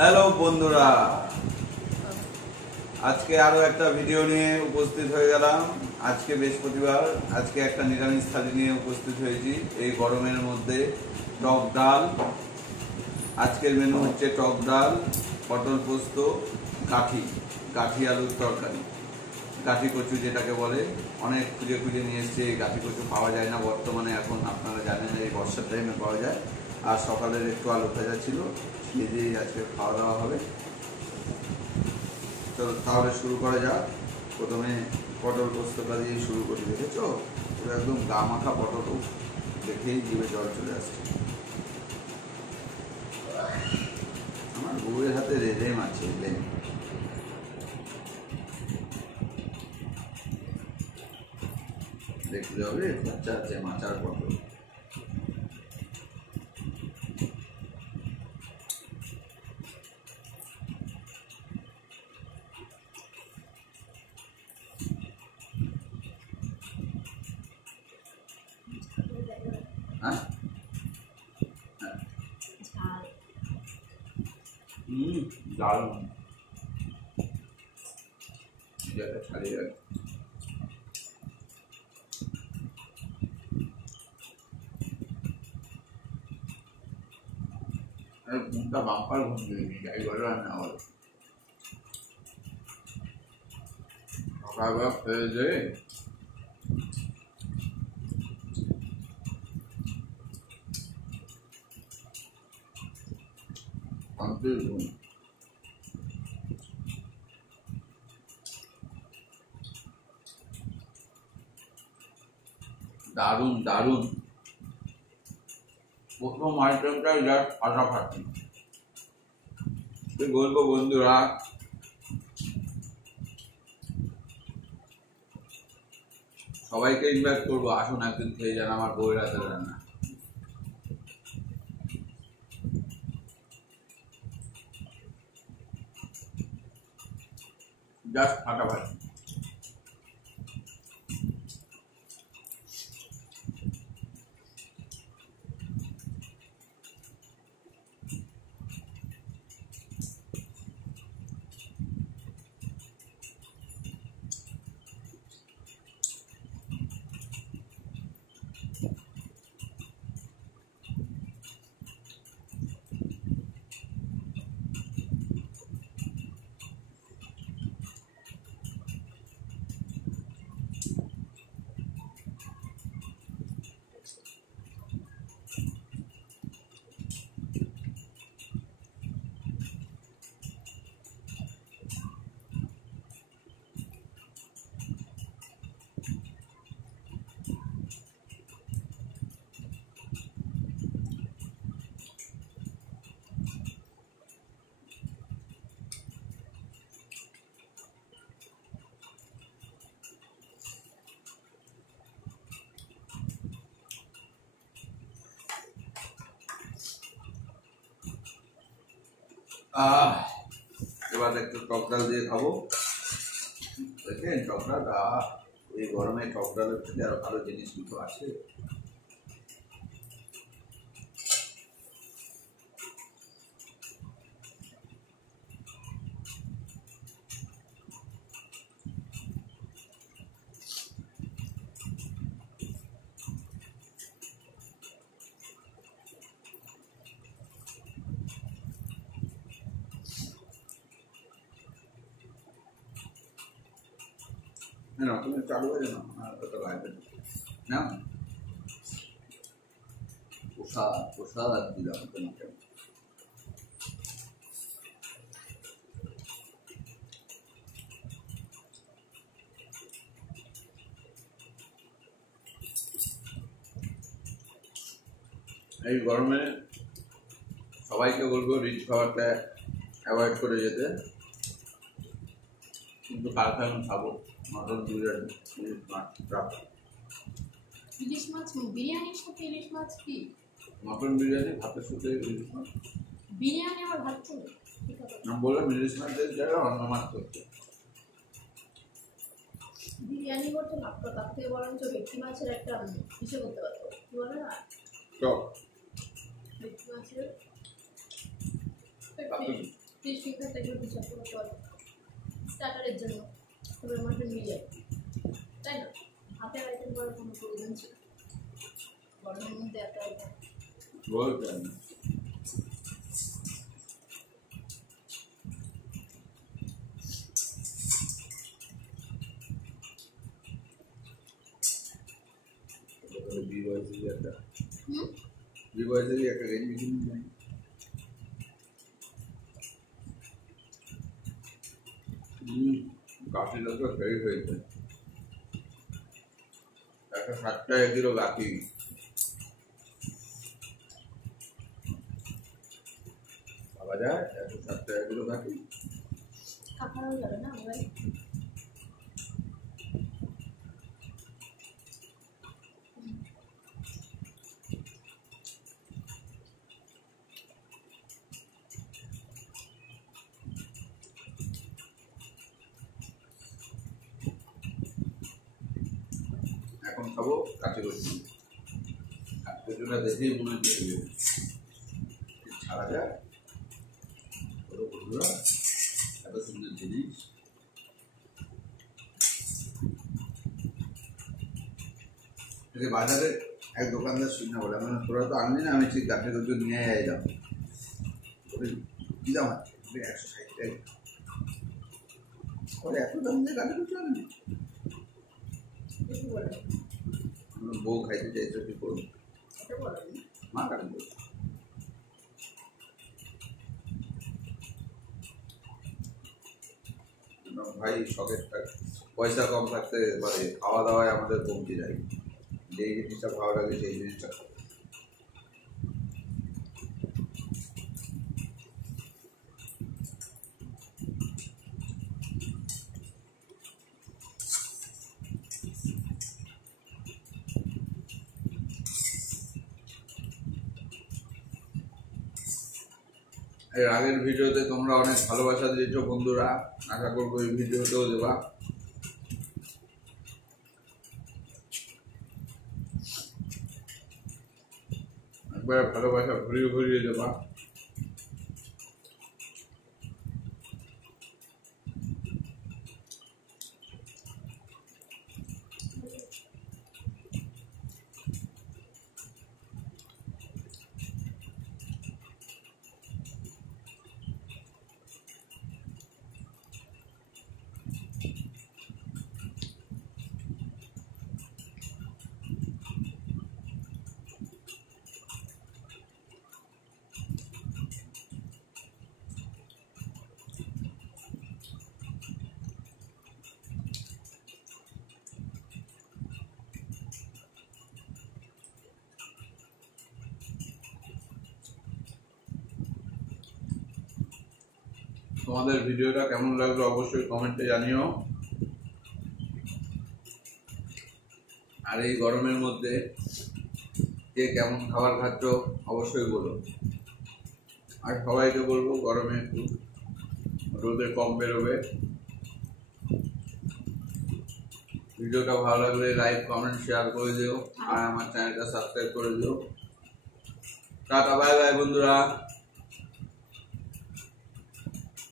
হ্যালো বন্ধুরা, আজকে আরো একটা ভিডিও নিয়ে উপস্থিত হয়ে গেলাম। আজকে বৃহস্পতিবার, আজকে একটা নিরামিষ থালি নিয়ে উপস্থিত হয়েছি। এই গরমের মধ্যে টক ডাল, আজকের মেনু হচ্ছে টক ডাল, পটল পোস্ত, গাঠি আলুর তরকারি, গাঠি কচু যেটাকে বলে। অনেক খুঁজে খুঁজে নিয়ে এসছে, এই গাঠি কচু পাওয়া যায় না বর্তমানে, এখন আপনারা জানেন এই বর্ষার টাইমে পাওয়া যায়। আর সকালের একটু আলু ভাজা ছিল, সেই দিয়েই আজকে খাওয়া দাওয়া হবে। তো তাহলে শুরু করা যাক। প্রথমে পটল পোস্তটা দিয়ে শুরু করি। দেখেছো, পুরো একদম গা মাখা পটল, দেখেই জিভে জল চলে আসছে। আমার বউয়ের হাতে রেলেম আছে, লেম। দেখলে হবে, বাচ্চা আছে মাচার পটল। হ্যাঁ, দারুণ। ছাড়িয়ে রাখ। ঘুমটা বাম্পার ঘুম দিয়েছি, যাই বলো আর না বলো। সকালবেলা খেয়ে দিয়ে শান্তির ঘুম। দারুণ দারুণ। প্রথম আইটেমটাই জাস্ট ফাটাফাটি। বলবো বন্ধুরা, সবাইকে ইনভাইট করবো, আসুন একদিন খেয়ে যান আমার বউয়ের হাতের রান্না। জাস্ট ফাটাফাটি। এবার একটু টক ডাল দিয়ে খাবো। দেখেন টক ডাল, এই গরমে টক ডালের থেকে আরো ভালো জিনিস কিছু আছে? না, তুমি চালু হয়ে না, কত লাগবে না। প্রসাদ দিলাম তোমাকে। এই গরমে সবাইকে বলবো রিচ খাবারটা অ্যাভয়েড করে যেতে, কিন্তু কালকে আমি খাবো মটন বিরিয়ানি, ইলিশ মাছ। বিরিয়ানির সাথে ইলিশ মাছ কি? মটন বিরিয়ানি ভাতের সাথে ইলিশ মাছ। বিরিয়ানি আবার ভাত তো আমি বললাম ইলিশ মাছের জায়গায় অন্য মাছ করতে। বিরিয়ানি করতে লাগতো, তার থেকে বরঞ্চ ভেটকি মাছের একটা হিসেবে করতে পারতো, কি বলে না টক ভেটকি মাছের টেস্টি খাতে একটু হিসাব করে চল স্টার্টারের জন্য তবে মাঝে মিলে তাই না হাতের আইটেম করার কোনো প্রয়োজন ছিল গরমের মধ্যে এত আইটেম বলতেন বিবয়সেরই একটা গেঞ্জি কিনে কাশিটা তো সেই হয়েছে 160 টাকা কিলো গাছি পাওয়া যায় 160 টাকা কিলো গাছি কাঁকড়াও যাবে না ভাই এখন খাবো কাঁচি রসুন কাঁচিটা দেখেই মনে হচ্ছে ছাড়া যায় বন্ধুরা এত সুন্দর জিনিস বাজারে এক দোকানদার শুনে বলে মানে তোরা তো আনলি না আমি ঠিক গাছের রসুন নিয়ে এলাম কি দাম আছে 160 টাকা এত দাম দিয়ে গাছের রসুন আনলি বউ খাইতে চাইছো কি করবো মা কাটবো ভাই শখের পয়সা কম থাকতে পারে খাওয়া দাওয়ায় আমাদের কমতি যায় যেই জিনিসটা ভালো লাগে সেই জিনিসটা খাবো এর আগের ভিডিওতে তোমরা অনেক ভালোবাসা দিয়েছো বন্ধুরা আশা করবো এই ভিডিওতেও দেবা একবার ভালোবাসা ঘুরিয়ে ঘুরিয়ে দেবা তোমাদের ভিডিওটা কেমন লাগলো অবশ্যই কমেন্টে জানিও আর এই গরমের মধ্যে কে কেমন খাবার খাচ্ছ অবশ্যই বলো আর সবাইকে বলবো গরমে একটু রোদে কম বেরোবে ভিডিওটা ভালো লাগলে লাইক কমেন্ট শেয়ার করে দিও আর আমার চ্যানেলটা সাবস্ক্রাইব করে দিও টাটা বাই বাই বন্ধুরা।